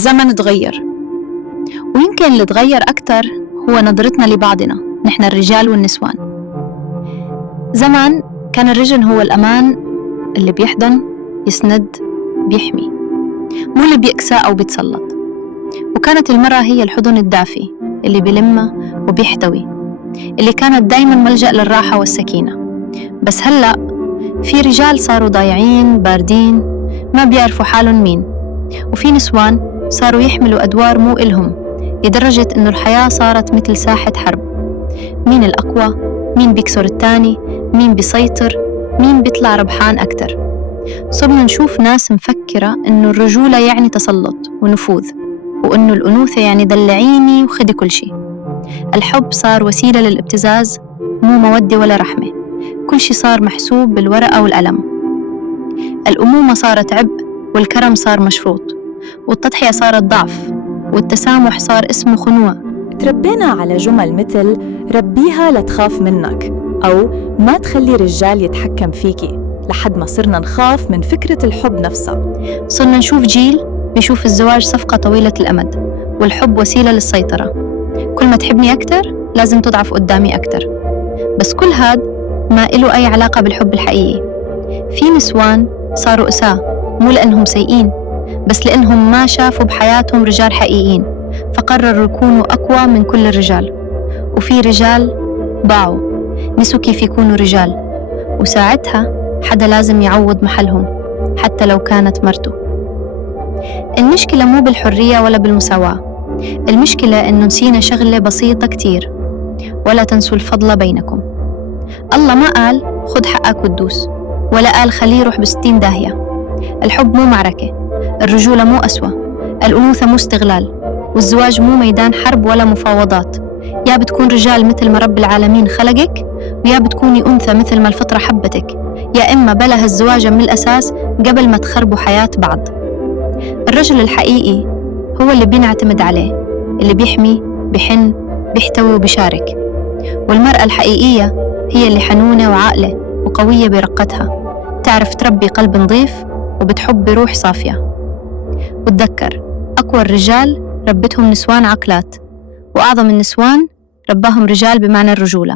الزمن تغير، ويمكن اللي تغير أكتر هو نظرتنا لبعضنا نحن الرجال والنسوان. زمان كان الرجل هو الأمان اللي بيحضن، يسند، بيحمي، مو اللي بيكسى أو بيتسلط. وكانت المرأة هي الحضن الدافي اللي بيلمها وبيحتوي، اللي كانت دايما ملجأ للراحة والسكينة. بس هلأ في رجال صاروا ضايعين باردين ما بيعرفوا حالهم مين، وفي نسوان صاروا يحملوا أدوار مو إلهم، لدرجة إنه الحياة صارت مثل ساحة حرب. مين الأقوى؟ مين بيكسر التاني؟ مين بيسيطر؟ مين بيطلع ربحان أكتر؟ صرنا نشوف ناس مفكرة إنه الرجولة يعني تسلط ونفوذ، وإنه الأنوثة يعني دلعيني وخدي كل شي. الحب صار وسيلة للابتزاز، مو مودة ولا رحمة. كل شي صار محسوب بالورقة والقلم. الأمومة صارت عبء، والكرم صار مشروط، والتضحية صارت ضعف، والتسامح صار اسمه خنوع. تربينا على جمل مثل ربيها لتخاف منك، أو ما تخلي رجال يتحكم فيكي، لحد ما صرنا نخاف من فكرة الحب نفسها. صرنا نشوف جيل بيشوف الزواج صفقة طويلة الأمد، والحب وسيلة للسيطرة. كل ما تحبني أكتر لازم تضعف قدامي أكتر. بس كل هاد ما إله أي علاقة بالحب الحقيقي. في نسوان صاروا أساة، مو لأنهم سيئين، بس لأنهم ما شافوا بحياتهم رجال حقيقيين، فقرروا يكونوا أقوى من كل الرجال. وفي رجال باعوا، نسوا كيف يكونوا رجال، وساعتها حدا لازم يعوض محلهم حتى لو كانت مرته. المشكلة مو بالحرية ولا بالمساواة، المشكلة إنه نسينا شغلة بسيطة كتير: ولا تنسوا الفضل بينكم. الله ما قال خد حقك وتدوس، ولا قال خليه يروح ب60 داهية. الحب مو معركة، الرجولة مو أسوة، الأنوثة مو استغلال، والزواج مو ميدان حرب ولا مفاوضات. يا بتكون رجال مثل ما رب العالمين خلقك، ويا بتكوني أنثى مثل ما الفطرة حبتك، يا إما بلا هالزواج من الأساس قبل ما تخربوا حياة بعض. الرجل الحقيقي هو اللي بينعتمد عليه، اللي بيحمي، بيحن، بيحتوي وبيشارك. والمرأة الحقيقية هي اللي حنونة وعاقلة وقوية برقتها، تعرف تربي قلب نظيف وبتحب بروح صافية. وتذكر، أقوى الرجال ربتهم نسوان عقلات، وأعظم النسوان رباهم رجال بمعنى الرجولة.